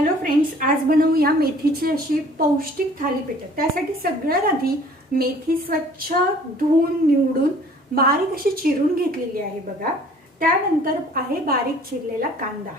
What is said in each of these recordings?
Hello friends, आज बनवूया मेथीची अशी पौष्टिक थालीपीठ। त्यासाठी सगळ्यात आधी मेथी स्वच्छ धुवून निवडून बारीक अशी चिरून घेतलेली आहे बघा। त्यानंतर आहे बारीक चिरलेला कांदा।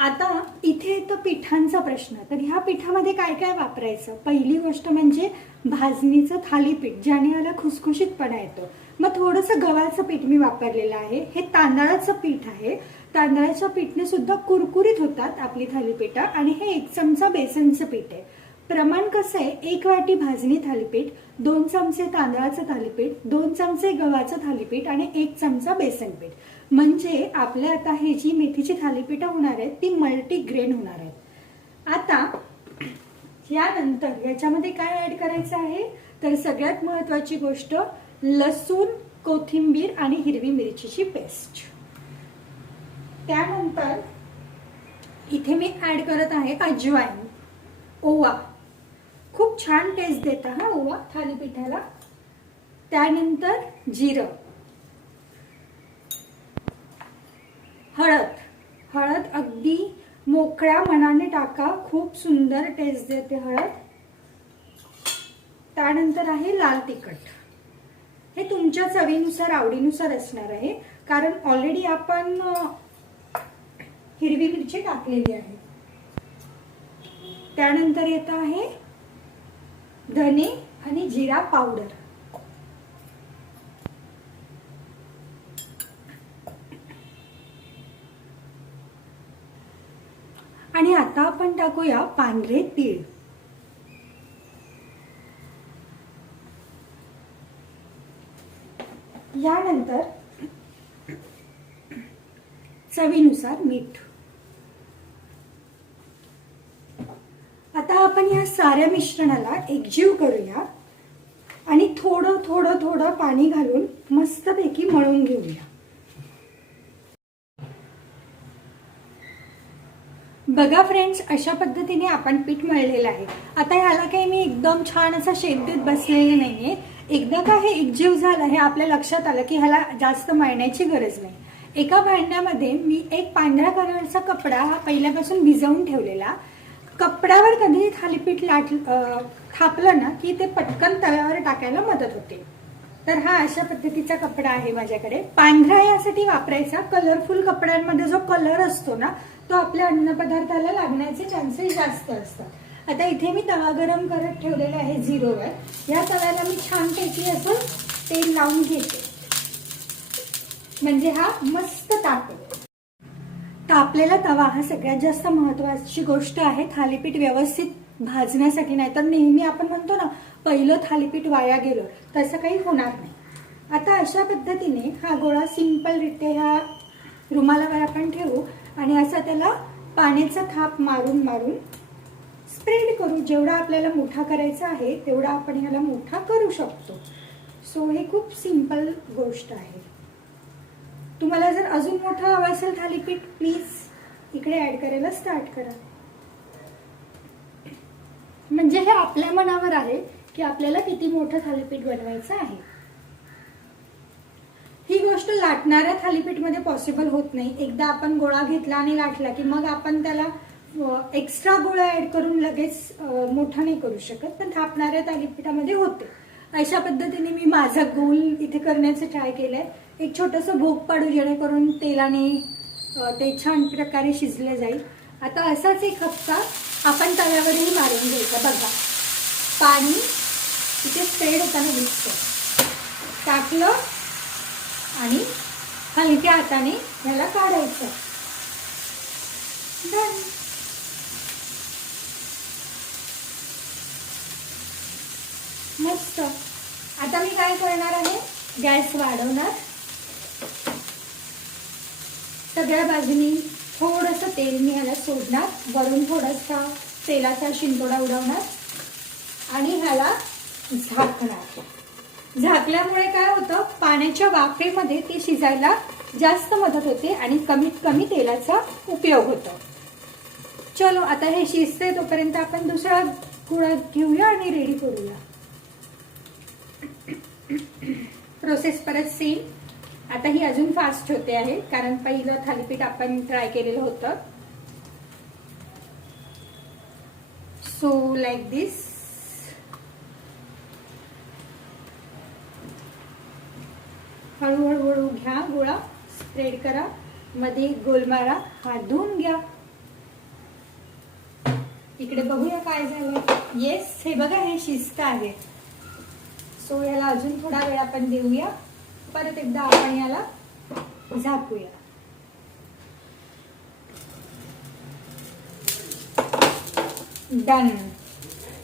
आता इथे येतो पिठांचा प्रश्न। तर ह्या पिठामध्ये काय काय वापरायचं? पहिली गोष्ट म्हणजे भाजणीचं थालीपीठ, ज्याने याला खुसखुशीतपणा येतो। मग थोडंसं गव्हाचं पीठ मी वापरलेलं आहे। हे तांदळाचं पीठ आहे। तांदळाच्या पीठने सुद्धा कुरकुरीत होतात आपली थालीपीठ। आणि हे 1 चमचा बेसनचं पीठ आहे। प्रमाण कसं आहे? 1 वाटी भाजणी थालीपीठ, 2 चमचे तांदळाचं थालीपीठ, 2 चमचे गव्हाचं थालीपीठ आणि 1 चमचा बेसन पीठ। म्हणजे आपल्या आता हे जी मेथीची थालीपीठ होणार आहेत ती मल्टीग्रेन होणार आहेत। आता यानंतर याच्यामध्ये काय ऍड करायचं आहे? तर सगळ्यात महत्त्वाची गोष्ट लसूण, कोथिंबीर आणि हिरवी मिरचीची पेस्ट। त्यानंतर इथे मी ऍड करत आहे अजवाइन, ओवा। खूप छान टेस्ट देता हा ओवा थालीपीठाला। त्यानंतर जिरं, हळद अगदी मोकळ्या मनाने टाका, खूप सुंदर टेस्ट देते हळद। त्यानंतर आहे लाल तिखट। हे तुमच्या चवीनुसार आवडीनुसार असणार आहे, कारण ऑलरेडी आपण हिरवी मिरची टाकलेली आहे। त्यानंतर येत आहे धने आणि जिरा पावडर। आणि आता आपण टाकूया पांढरे तीळ। यानंतर चवीनुसार मीठ। आता आपण या साऱ्या मिश्रणाला एकजीव करूया आणि थोडं थोडं थोडं पाणी घालून मस्तपैकी मळून घेऊया। बघा फ्रेंड्स, अशा पद्धतीने आपण पीठ मळलेलं आहे। आता ह्याला काही मी एकदम छान असा शेप देत बसलेले नाहीये। एकदा का हे एकजीव झालं, हे आपल्या लक्षात आलं की ह्याला जास्त मळण्याची गरज नाही। एका भांड्यामध्ये मी एक पांढऱ्या कलरचा कपडा पहिल्यापासून भिजवून ठेवलेला। कपड्यावर कधी थालीपीठ थापलं ना की ते पटकन तव्यावर टाकायला मदत होते। तर हा अशा पद्धतीचा कपडा आहे माझ्याकडे। पांढरा यासाठी वापरायचा, कलरफुल कपड्यांमध्ये जो कलर असतो ना तो आपल्या अन्नपदार्थाला लागण्याचे चान्सेस जास्त असतात। आता इथे मी तवा गरम करत ठेवलेला आहे 0वर। या तव्याला मी छानपैकी असं तेल लावून घेते, म्हणजे हा मस्त तापेल। तापलेला तवा हा सगळ्यात जास्त महत्त्वाची गोष्ट आहे थालीपीठ व्यवस्थित भाजण्यासाठी। नाहीतर नेहमी आपण म्हणतो ना पहिलं थालीपीठ वाया गेलं, तसं काही होणार नाही। आता अशा पद्धतीने हा गोळा सिंपल रित्या ह्या रुमालावर आपण ठेवू आणि असा त्याला पाण्याचा थाप मारून मारून स्प्रेड करू। जेवढा आपल्याला मोठा करायचा आहे तेवढा आपण ह्याला मोठा करू शकतो। सो हे खूप सिंपल गोष्ट आहे। तुम्हाला जर अजून मोठं हवं असेल थालीपीठ, प्लीज इकडे ऍड करायला स्टार्ट करा। म्हणजे हे आपल्या मनावर आहे की आपल्याला किती मोठं थालीपीठ बनवायचं आहे। ही गोष्ट लाटणाऱ्या थालीपीठमध्ये पॉसिबल होत नाही। एकदा आपण गोळा घेतला आणि लाटला की मग आपण त्याला एक्स्ट्रा गोळा ऍड करून लगेच मोठा नाही करू शकत, पण थापणाऱ्या थालीपीठामध्ये होते। अशा पद्धतीने मी माझा गोल इथे करण्याचं ट्राय केलंय। एक छोटंसं भोग पाडू, जेणेकरून तेलाने ते छान प्रकारे शिजलं जाईल। आता असाच एक हप्ता आपण तव्यावरही मारून घ्यायचा। बघा, पाणी इथे स्प्रेड होताना दिसतं, टाकलं आणि हलक्या हाताने ह्याला काढायचं। डन। मस्त। आता मी काय करणार आहे, गॅस वाढवणार, सगळ्या बाजूनी थोडंसं तेल मी ह्याला सोडणार, वरून थोडासा तेलाचा शिंतोडा उडवणार आणि ह्याला झाकणार। झाकल्यामुळे काय होतं, पाण्याच्या वाफेमध्ये ते शिजायला जास्त मदत होते आणि कमीत कमी तेलाचा उपयोग होतो। चलो, आता हे शिजते तोपर्यंत आपण दुसरा गोळा घेऊया आणि रेडी करूया। प्रोसेस परत सेम। आता ही अजून फास्ट होते आहे, कारण पहिलं थालीपीठ आपण ट्राय केलेलं होतं। सो लाईक दिस. हळूहळू घ्या गोळा, स्प्रेड करा, मध्ये गोल मारा, हात धुवून घ्या. इकडे बघूया काय झालं. येस, हे बघा हे शिस्त आहे. सो याला अजून थोडा वेळ आपण देऊया. परत एकदा आपण याला झाकूया. डन.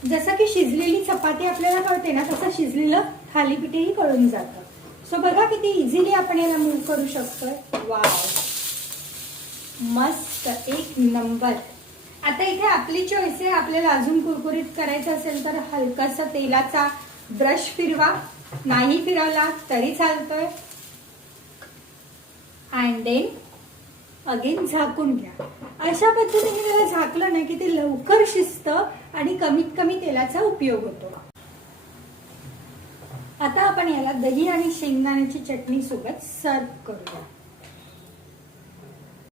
जसं की शिजलेली चपाती आपल्याला कळते ना, तसं शिजलेलं थालीपीठही कळून जातं. सो बघा किती इझिली आपण याला मूव्ह करू शकतोय. वाव, मस्त, एक नंबर. आता इथे आपली चॉईस आहे. आपल्याला अजून कुरकुरीत करायचं असेल तर हलकासा तेलाचा ब्रश फिरवा, नाही फिरवला तरी चालतोय. अँड देन अगेन झाकून घ्या. अशा पद्धतीने त्याला झाकलं ना की ते लवकर शिजतं आणि कमीत कमी तेलाचा उपयोग होतो. आता आपण याला दही आणि शेंगदाण्याची चटणी सोबत सर्व करूया.